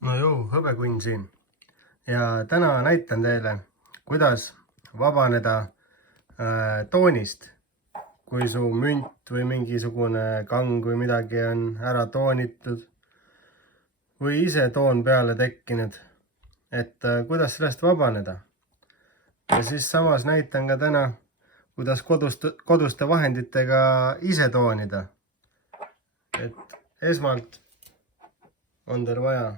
No jõu, hõbekunn siin ja täna näitan teile, kuidas vabaneda toonist, kui su münt või mingisugune kang või midagi on ära toonitud või ise toon peale tekkinud, et kuidas sellest vabaneda. Ja siis samas näitan ka täna, kuidas koduste vahenditega ise toonida. Et esmalt on teil vaja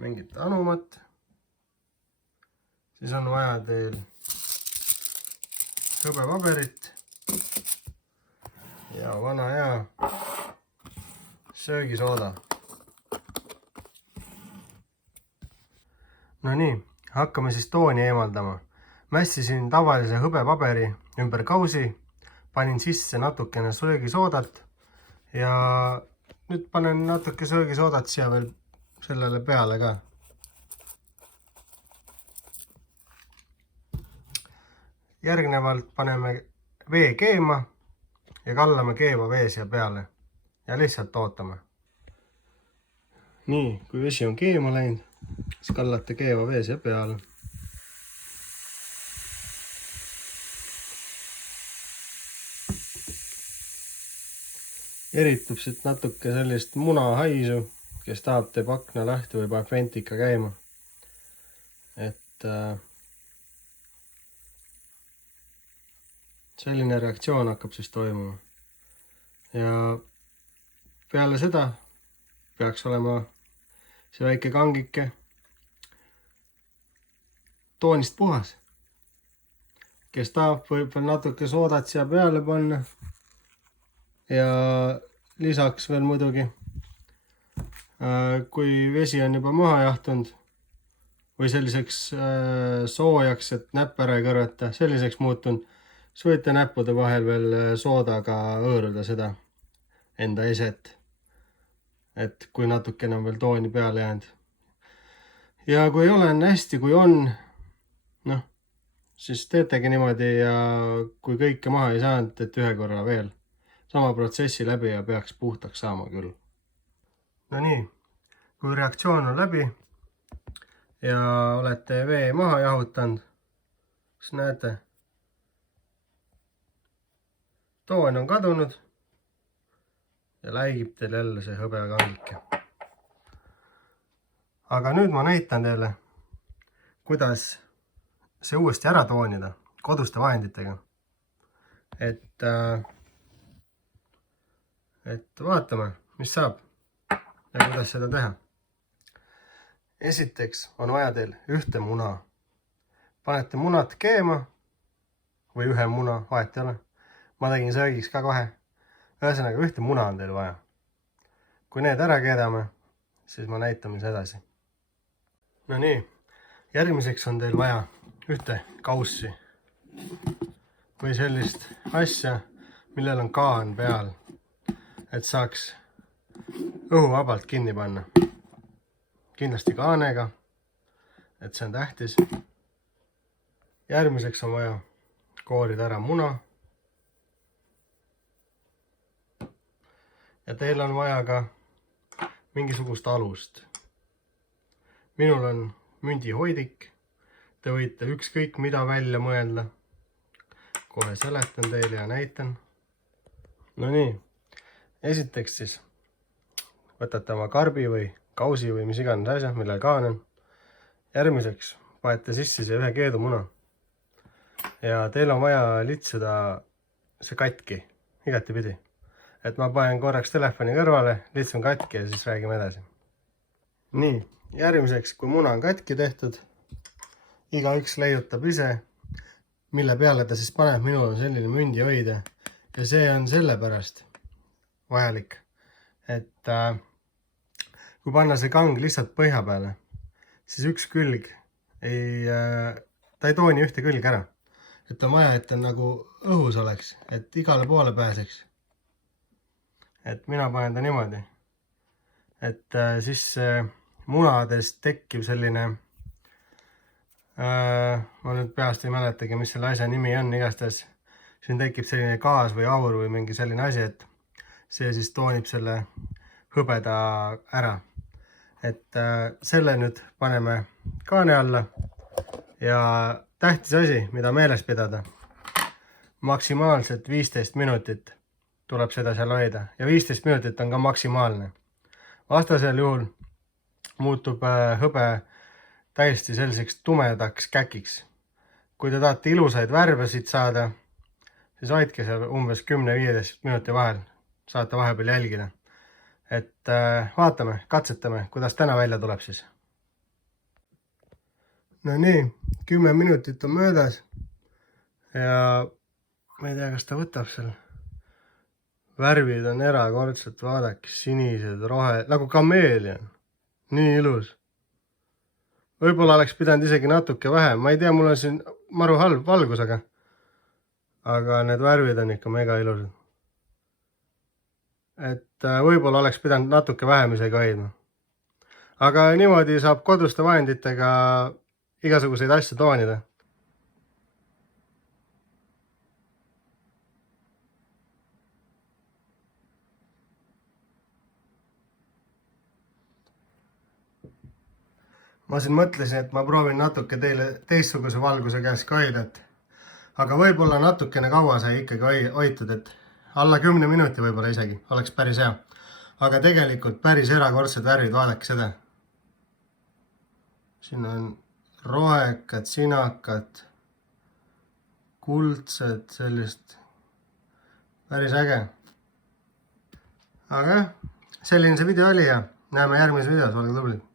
mingit anumat, siis on vaja teil hõbepaberit ja vana hea söögisooda. No nii, hakkame siis tooni eemaldama. Mässisin tavalise hõbepaberi ümber kausi, panin sisse natukene söögisoodat ja nüüd panen natuke söögisoodat siia veel sellele peale ka. Järgnevalt paneme vee keema ja kallame keeva vee siia peale ja lihtsalt ootame. Nii, kui vesi on keema läinud, siis kallate keeva vee siia peale. Eritub siit natuke sellist munahaisu, kes tahab, teeb akna lahti või paneb ventika käima. Et selline reaktsioon hakkab siis toimuma. Ja peale seda peaks olema see väike kangike toonist puhas. Kes tahab, võib veel natuke soodat siia peale panna. Ja lisaks veel muidugi, kui vesi on juba maha jahtunud või selliseks soojaks, et näpp ära ei kõrveta, selliseks muutunud, siis võite näppude vahel veel soodaga hõõruda seda enda eset, et kui natukene on veel tooni peale jäänud. Ja kui ei ole, on hästi, kui on, noh, siis teetegi niimoodi ja kui kõike maha ei saanud, et ühe korra veel sama protsessi läbi ja peaks puhtaks saama küll. No nii, kui reaktsioon on läbi ja olete vee maha jahutanud, siis näete, toon on kadunud ja läigib teil jälle see hõbekangike. Aga nüüd ma näitan teile, kuidas see uuesti ära toonida koduste vahenditega. Et vaatame, mis saab ja kuidas seda teha. Esiteks on vaja teil ühte muna. Panete munad keema või ühe muna, vahet ei ole. Ma tegin söögiks ka kohe. Ühesõnaga ühte muna on teil vaja. Kui need ära keedame, siis ma näitan, mis edasi. No nii, järgmiseks on teil vaja ühte kaussi või sellist asja, millel on kaan peal, et saaks õhu vabalt kinni panna. Kindlasti kaanega, et see on tähtis. Järgmiseks on vaja koorida ära muna. Ja teil on vaja ka mingisugust alust. Minul on mündihoidik. Te võite ükskõik mida välja mõelda. Kohe seletan teile ja näitan. No nii. Esiteks siis võtate oma karbi või kausi või mis iganes asja, millel kaan on. Järgmiseks panete sisse see ühe keedumuna. Ja teil on vaja litsuda see katki, igatepidi. Et ma panen korraks telefoni kõrvale, litsun katki ja siis räägime edasi. Nii, järgmiseks, kui muna on katki tehtud, igaüks leiutab ise, mille peale ta siis paneb. Minul on selline mündihoidja ja see on sellepärast vajalik, et kui panna see kang lihtsalt põhja peale, siis üks külg ta ei tooni ühte külge ära. Et on vaja, et ta nagu õhus oleks, et igale poole pääseks. Et mina panen ta niimoodi, et siis munadest tekib selline, ma nüüd peast ei mäletagi, mis selle asja nimi on, igastahes siin tekib selline gaas või aur või mingi selline asi, et see siis toonib selle hõbeda ära. et selle nüüd paneme kaane alla ja tähtis asi, mida meeles pidada. Maksimaalselt 15 minutit tuleb seda seal hoida ja 15 minutit on ka maksimaalne. Vastasel juhul muutub hõbe täiesti selliseks tumedaks käkiks. Kui te tahate ilusaid värve siit saada, siis hoidke seal umbes 10-15 minuti vahel. Saate vahepeal jälgida. Et vaatame, katsetame, kuidas täna välja tuleb siis. No nii, 10 minutit on möödas ja ma ei tea, kas ta võtab seal. Värvid on erakordselt, vaadake, sinised, nagu kameelion. Nii ilus. Võib-olla oleks pidanud isegi natuke vähem. Ma ei tea, mul on siin maru halb valgus, aga need värvid on ikka mega ilusad. Et võib-olla oleks pidanud natuke vähem isegi hoidma. Aga niimoodi saab koduste vahenditega igasuguseid asju toonida. Ma siin mõtlesin, et ma proovin natuke teile teistsuguse valguse käes ka hoida, aga võib-olla natukene kaua sai ikkagi hoitud, et alla 10 minuti võib-olla isegi, oleks päris hea. Aga tegelikult päris erakordsed värvid, vaadake seda. Siin on rohekad, sinakad, kuldsed, sellist päris äge. Aga selline see video oli ja näeme järgmises videos, olge tublid.